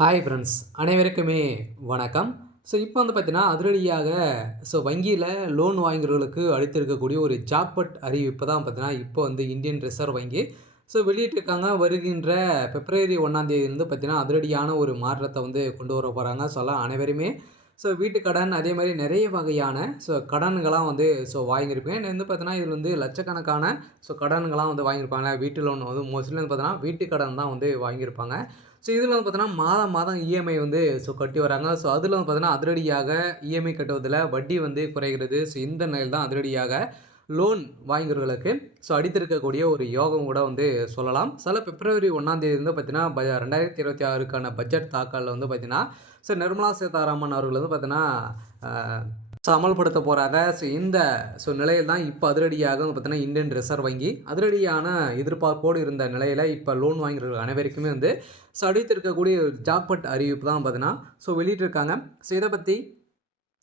Hi friends, அனைவருக்குமே வணக்கம். இப்போ பார்த்தீங்கன்னா, அதிரடியாக வங்கியில லோன் வாங்குறவர்களுக்கு அளித்திருக்கக்கூடிய ஒரு ஜாக்பாட் அறிவிப்பு தான் பார்த்தீங்கன்னா, இப்போ இந்தியன் ரிசர்வ் வங்கி வெளியிட்டிருக்காங்க. வருகின்ற பிப்ரவரி 1ஆம் தேதியிலிருந்து பார்த்தீங்கன்னா, அதிரடியான ஒரு மாற்றத்தை கொண்டு வர போறாங்க. அனைவருமே வீட்டு கடன் அதே மாரி நெறைய வகையான கடன்கள்லாம் வாங்கியிருப்பீங்க. பார்த்தீங்கன்னா, இதில லட்சக்கணக்கான கடன்கள்லாம் வாங்கியிருப்பாங்க. வீட்டு லோன் மோஸ்ட்லி பார்த்தீங்கன்னா, வீட்டு கடன் தான் வாங்கியிருப்பாங்க. இதில பார்த்தீங்கன்னா, மாதம் மாதம் இஎம்ஐ கட்டி வராங்க. அதில பார்த்தீங்கன்னா, அதிரடியாக இஎம்ஐ கட்டுவதில வட்டி குறைகிறது. இந்த நிலையில் தான் அதிரடியாக லோன் வாங்குறவர்களுக்கு அடித்திருக்கக்கூடிய ஒரு யோகம் கூட சொல்லலாம். பிப்ரவரி 1ஆம் தேதி பார்த்தீங்கன்னா, 2026க்கான பட்ஜெட் தாக்கல்ல பார்த்தீங்கன்னா, நிர்மலா சீதாராமன் அவர்கள் பார்த்தீங்கன்னா, அ அமல்படுத்த போறாங்க. இந்த நிலையில் தான் இப்ப அதிரடியாக பார்த்தீங்கன்னா, இந்தியன் ரிசர்வ் வங்கி அதிரடியான எதிர்பார்ப்போடு இருந்த நிலையில இப்ப லோன் வாங்குறவர்கள் அனைவருக்குமே அடித்திருக்கக்கூடிய ஜாக்பாட் அறிவிப்பு தான் பார்த்தீங்கன்னா, வெளியிட்டிருக்காங்க. இத பத்தி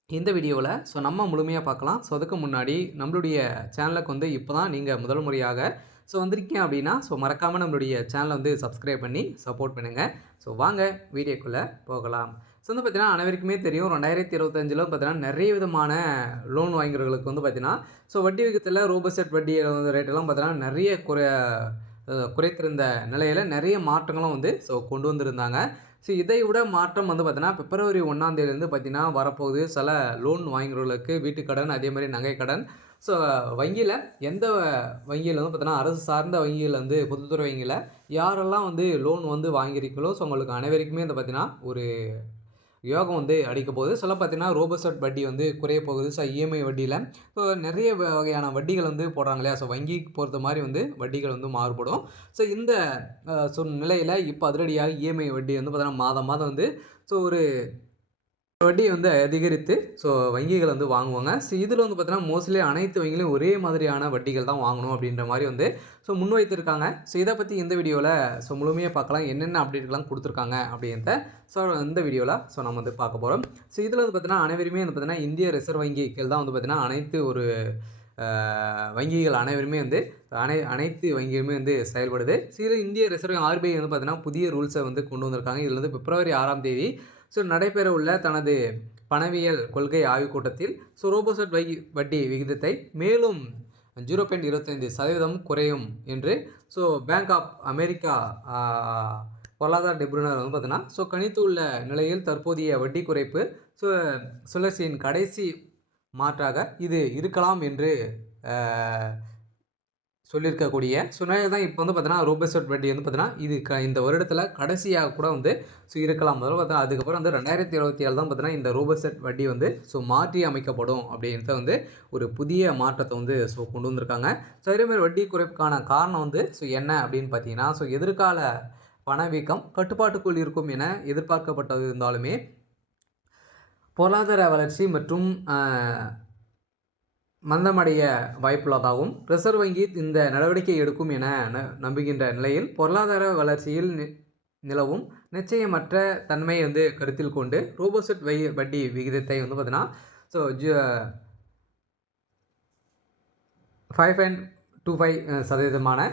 இந்த வீடியோல நம்ம முழுமையா பார்க்கலாம். அதுக்கு முன்னாடி நம்மளுடைய சேனலுக்கு இப்ப தான் நீங்க முதல் முறையாக வந்திருக்கீங்க அப்படின்னா, மறக்காம நம்மளுடைய சேனலை சப்ஸ்கிரைப் பண்ணி சப்போர்ட் பண்ணுங்க. வாங்க வீடியோக்குள்ள போகலாம். பார்த்தீங்கன்னா, அனைவருக்குமே தெரியும் 2025ல பார்த்தீங்கன்னா, நெறைய விதமான லோன் வாங்குறவர்களுக்கு பார்த்தீங்கன்னா, வட்டி விகிதத்தில ரோபோசெட் வட்டி ரேட்டெல்லாம் பார்த்தீங்கன்னா, நெறைய குறைத்திருந்த நிலையில நெறைய மாற்றங்களும் கொண்டு வந்திருந்தாங்க. இதை விட மாற்றம் பார்த்தீங்கன்னா, பிப்ரவரி 1ஆம் தேதியிலிருந்து பார்த்தீங்கன்னா வரப்போகுது. சில லோன் வாங்குறவர்களுக்கு வீட்டுக்கடன், அதே மாரி நகைக்கடன். வங்கியில எந்த வங்கியில பார்த்தீங்கன்னா, அரசு சார்ந்த வங்கியில பொதுத்துறை வங்கியில யாரெல்லாம் லோன் வாங்கியிருக்கீங்களோ, உங்களுக்கு அனைவருக்குமே பார்த்தீங்கன்னா, ஒரு யோகம் அடிக்க போகுது. பார்த்தீங்கன்னா, ரோபோசெட் வட்டி குறைய போகுது. இஎம்ஐ வட்டியில நெறைய வகையான வட்டிகள் போடுறாங்க இல்லையா? வங்கிக்கு பொறுத்த மாரி வட்டிகள் மாறுபடும். இந்த நிலையில இப்ப அதிரடியாக இஎம்ஐ வட்டி பார்த்தீங்கன்னா, மாதம் மாதம் ஒரு வட்டி அதிகரித்து வங்கிகள் வாங்குவாங்க. இதில பார்த்தீங்கன்னா, மோஸ்ட்லி அனைத்து வங்கியிலும் ஒரே மாதிரியான வட்டிகள் தான் வாங்கணும் அப்படின்ற மாரி முன்வைத்திருக்காங்க. இத பத்தி இந்த வீடியோல முழுமையா பார்க்கலாம். என்னென்ன அப்டேட்லாம் குடுத்துருக்காங்க அப்படின்றத இந்த வீடியோல நம்ம பார்க்க போறோம். இதில பார்த்தீங்கன்னா, அனைவருமே பார்த்தீங்கன்னா, இந்திய ரிசர்வ் வங்கி கீழ் தான் பார்த்தீங்கன்னா, அனைத்து ஒரு வங்கிகள் அனைவருமே அனைத்து வங்கியுமே செயல்படுது. இதில இந்திய ரிசர்வ் ஆர்பிஐ பார்த்தீங்கன்னா, புதிய ரூல்ஸ கொண்டு வந்திருக்காங்க. இதில பிப்ரவரி 6ஆம் தேதி நடைபெற உள்ள தனது பணவியல் கொள்கை ஆய்வுக் கூட்டத்தில் ரோபோசெட் வட்டி விகிதத்தை மேலும் 0.25% குறையும் என்று பேங்க் ஆஃப் அமெரிக்கா பொருளாதார நிபுணர் பார்த்தீங்கன்னா, கணித்துள்ள நிலையில் தற்போதைய வட்டி குறைப்பு சுழற்சியின் கடைசி மாற்றாக இது இருக்கலாம் என்று சொல்லியிருக்கக்கூடிய நிலையில தான் இப்போ பார்த்தீங்கன்னா, ரோபோசெட் வட்டி பார்த்தீங்கன்னா, இது இந்த வருடத்தில கடைசியாக கூட இருக்கலாம். முதல்ல பார்த்தா அதுக்கப்புறம் 2027 தான் பார்த்தீங்கன்னா, இந்த ரோபோசெட் வட்டி மாற்றி அமைக்கப்படும் அப்படின்ட்டு ஒரு புதிய மாற்றத்தை கொண்டு வந்திருக்காங்க. அதேமாதிரி வட்டி குறைப்புக்கான காரணம் என்ன அப்படின்னு பார்த்தீங்கன்னா, எதிர்கால பணவீக்கம் கட்டுப்பாட்டுக்குள் இருக்கும் என எதிர்பார்க்கப்பட்டது இருந்தாலுமே, பொருளாதார வளர்ச்சி மற்றும் மந்தமடைய வாய்ப்புள்ளதாகவும் ரிசர்வ் வங்கி இந்த நடவடிக்கை எடுக்கும் என நம்புகின்ற நிலையில் பொருளாதார வளர்ச்சியில் நிலவும் நிச்சயமற்ற தன்மையை கருத்தில் கொண்டு ரோபோசெட் வட்டி விகிதத்தை பார்த்தீங்கன்னா 5.25%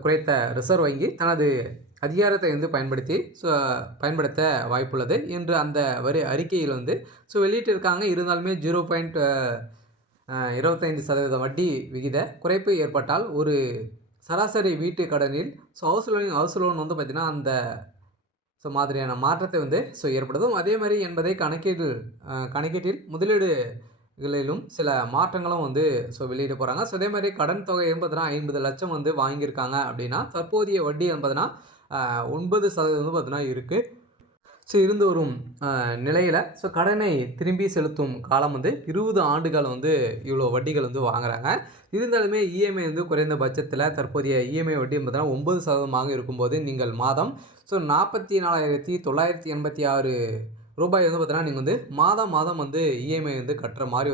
குறைத்த ரிசர்வ் வங்கி தனது அதிகாரத்தை பயன்படுத்த வாய்ப்புள்ளது என்று அந்த அறிக்கையில் வெளியிட்டிருக்காங்க. இருந்தாலுமே 0.25% வட்டி விகித குறைப்பு ஏற்பட்டால் ஒரு சராசரி வீட்டு கடனில் ஹவுஸ் லோன் பார்த்தீங்கன்னா, அந்த மாதிரியான மாற்றத்தை ஏற்படுத்தும். அதே மாரி என்பதை கணக்கீட்டில் முதலீடுகளிலும் சில மாற்றங்களும் வெளியிட போறாங்க. அதே மாரி கடன் தொகை பார்த்தீங்கன்னா 50 லட்சம் வாங்கியிருக்காங்க அப்படின்னா, தற்போதைய வட்டி பார்த்தீங்கன்னா 9% பார்த்தீங்கன்னா இருக்கு. இருந்து வரும் நிலையில கடனை திரும்பி செலுத்தும் காலம் 20 ஆண்டுகள் இவ்வளோ வட்டிகள் வாங்குறாங்க. இருந்தாலுமே இஎம்ஐ குறைந்த பட்சத்தில தற்போதைய இஎம்ஐ வட்டி பார்த்தீங்கன்னா 9% இருக்கும்போது நீங்கள் மாதம் ₹44,986 பார்த்தீங்கன்னா, நீங்க மாதம் மாதம் இஎம்ஐ கட்டுற மாரி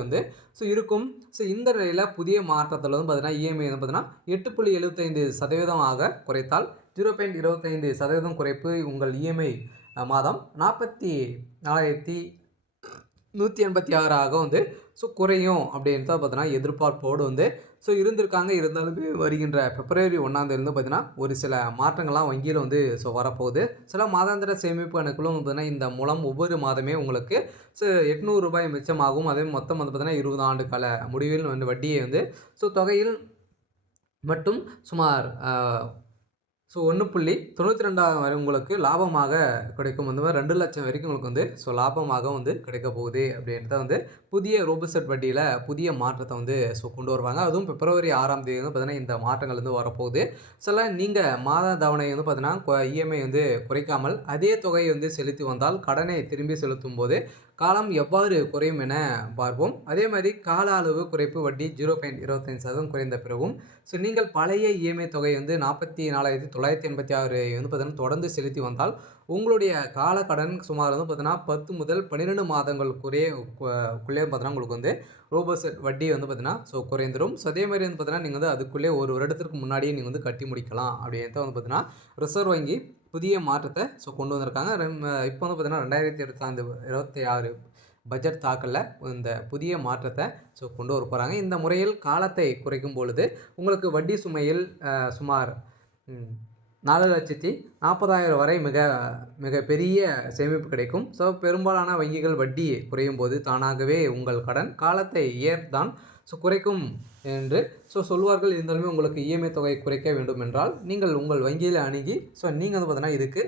இருக்கும். இந்த நிலையில புதிய மாற்றத்தில பார்த்தீங்கன்னா, இஎம்ஐ பார்த்தீங்கன்னா 8.75% ஆக குறைத்தால் 0.25% குறைப்பு உங்கள் இஎம்ஐ மாதம் 44,986 186 வந்து குறையும் அப்படின்ட்டு தான் பார்த்தீங்கன்னா எதிர்பார்ப்போடு வந்து இருந்திருக்காங்க. இருந்தாலுமே வருகின்ற பிப்ரவரி 1ஆம் தேதியிலருந்து பார்த்தீங்கன்னா, ஒரு சில மாற்றங்கள்லாம் வங்கியில வந்து வரப்போகுது. சில மாதாந்திர சேமிப்பு கணக்குகளும் பார்த்தீங்கன்னா, இந்த மூலம் ஒவ்வொரு மாதமே உங்களுக்கு ரூ. 800 மிச்சமாகும். அதே மொத்தம் வந்து பார்த்தீங்கன்னா, 20 ஆண்டு கால முடிவில் வந்து வட்டியை வந்து தொகையில் மட்டும் சுமார் 1.92 வரை உங்களுக்கு லாபமாக கிடைக்கும். அந்த மாரி 2,00,000 வரைக்கும் உங்களுக்கு வந்து லாபமாக வந்து கிடைக்கப் போகுது அப்படின்றத வந்து புதிய ரோபோசெட் வட்டியில புதிய மாற்றத்த வந்து கொண்டு வருவாங்க. அதுவும் பிப்ரவரி 6ஆம் தேதி வந்து பார்த்தீங்கன்னா, இந்த மாற்றங்கள் வந்து வரப்போகுது. நீங்க மாத தவணை வந்து பார்த்தீங்கன்னா, இஎம்ஐ வந்து குறைக்காமல் அதே தொகையை வந்து செலுத்தி வந்தால் கடனை திரும்பி செலுத்தும்போது காலம் எவ்வாறு குறையும் என பார்ப்போம். அதே மாரி கால அளவு குறைப்பு வட்டி 0.25% குறைந்த பிறகும் நீங்கள் பழைய இஎம்ஐ தொகை வந்து 44,986 வந்து பார்த்தீங்கன்னா தொடர்ந்து செலுத்தி வந்தால், உங்களுடைய கால கடன் சுமார் வந்து பார்த்தீங்கன்னா 10 முதல் 12 மாதங்களுக்குள்ளே பார்த்தீங்கன்னா உங்களுக்கு வந்து ரோபோசெட் வட்டி வந்து பார்த்தீங்கன்னா குறைந்துரும். அதே மாரி வந்து பார்த்தீங்கன்னா, நீங்க வந்து அதுக்குள்ளே 1 வருடத்திற்கு முன்னாடியே நீங்க வந்து கட்டி முடிக்கலாம் அப்படின்ட்டு வந்து பார்த்தீங்கன்னா, ரிசர்வ் வங்கி புதிய மாற்றத்த கொண்டு வந்திருக்காங்க. இப்போ வந்து பார்த்தீங்கன்னா 2026 பட்ஜெட் தாக்கல்ல இந்த புதிய மாற்றத்த கொண்டு வரப்போறாங்க. இந்த முறையில் காலத்தை குறைக்கும் பொழுது, உங்களுக்கு வட்டி சுமையில் சுமார் 4,40,000 வரை மிகப்பெரிய சேமிப்பு கிடைக்கும். பெரும்பாலான வங்கிகள் வட்டி குறையும்போது தானாகவே உங்கள் கடன் காலத்தை தான் குறைக்கும் என்று சொல்வார்கள். இருந்தாலுமே உங்களுக்கு இஎம்ஐ தொகை குறைக்க வேண்டும் என்றால், நீங்கள் உங்கள் வங்கியில அணுகி நீங்க வந்து பார்த்தீங்கன்னா, இதுக்கு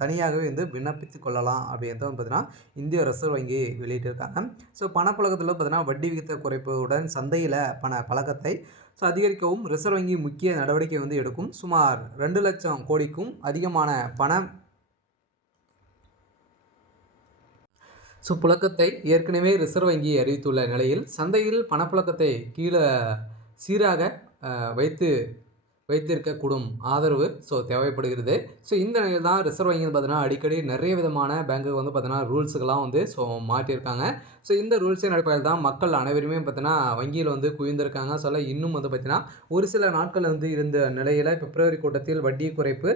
தனியாகவே வந்து விண்ணப்பித்துக் கொள்ளலாம் அப்படின்றது வந்து பார்த்தீங்கன்னா, இந்திய ரிசர்வ் வங்கி வெளியிட்டிருக்காங்க. பணப்புழக்கத்தில பார்த்தீங்கன்னா, வட்டி விகித குறைப்புடன் சந்தையில பழக்கத்தை அதிகரிக்கவும் ரிசர்வ் வங்கி முக்கிய நடவடிக்கை வந்து எடுக்கும். சுமார் 2,00,000 கோடிக்கும் அதிகமான புழக்கத்தை ஏற்கனவே ரிசர்வ் வங்கி அறிவித்துள்ள நிலையில், சந்தையில் பணப்புழக்கத்தை சீராக வைத்து வைத்திருக்கக்கூடும் ஆதரவு தேவைப்படுகிறது. இந்த நிலையில் தான் ரிசர்வ் வங்கி பார்த்தீங்கன்னா, அடிக்கடி நிறைய விதமான பேங்குக்கு வந்து பார்த்தீங்கன்னா, ரூல்ஸுகள்லாம் வந்து மாற்றியிருக்காங்க. இந்த ரூல்ஸின் அடிப்படையில் தான் மக்கள் அனைவருமே பார்த்தீங்கன்னா, வங்கியில் வந்து குவிந்திருக்காங்க. இன்னும் வந்து பார்த்தீங்கன்னா, ஒரு சில நாட்கள் வந்து இருந்த நிலையில பிப்ரவரி கூட்டத்தில் வட்டி குறைப்பு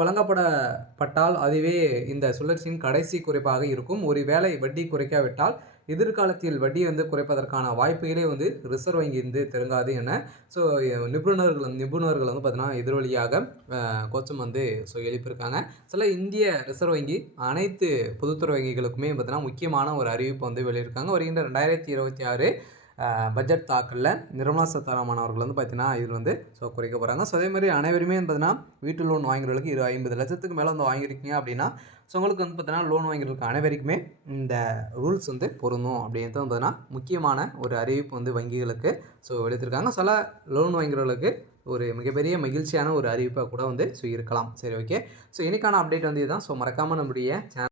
வழங்கப்பட்டால் அதுவே இந்த சுழற்சியின் கடைசி குறைப்பாக இருக்கும். ஒரு வேளை வட்டி குறைக்காவிட்டால் எதிர்காலத்தில் வட்டி வந்து குறைப்பதற்கான வாய்ப்புகளே வந்து ரிசர்வ் வங்கி வந்து திருங்காது என நிபுணர்கள் வந்து பார்த்தீங்கன்னா எதிரொலியாக கோச்சம் வந்து எழுப்பியிருக்காங்க. இந்திய ரிசர்வ் வங்கி அனைத்து பொதுத்துறை வங்கிகளுக்குமே பார்த்தீங்கன்னா முக்கியமான ஒரு அறிவிப்பு வந்து வெளியிட்டிருக்காங்க. வருகின்ற 2026 பட்ஜெட் தாக்கல்ல நிர்மலா சீதாராமன் அவர்கள் வந்து பார்த்தீங்கன்னா, இதில் வந்து குறைக்க போகிறாங்க. அதே மாதிரி அனைவருமே பார்த்தீங்கன்னா, வீட்டு லோன் வாங்குறவங்களுக்கு 50 லட்சத்துக்கு மேலே வந்து வாங்கியிருக்கீங்க அப்படின்னா, உங்களுக்கு வந்து பார்த்தீங்கன்னா, லோன் வாங்கிறவங்களுக்கு அனைவருக்குமே இந்த ரூல்ஸ் வந்து பொருந்தும் அப்படின்றது வந்து பார்த்தீங்கன்னா, முக்கியமான ஒரு அறிவிப்பு வந்து வங்கிகளுக்கு எடுத்திருக்காங்க. லோன் வாங்குறவர்களுக்கு ஒரு மிகப்பெரிய மகிழ்ச்சியான ஒரு அறிவிப்பாக கூட வந்து இருக்கலாம். சரி, ஓகே. இன்னைக்கான அப்டேட் வந்து இதுதான். மறக்காமல் நம்முடைய சேனல்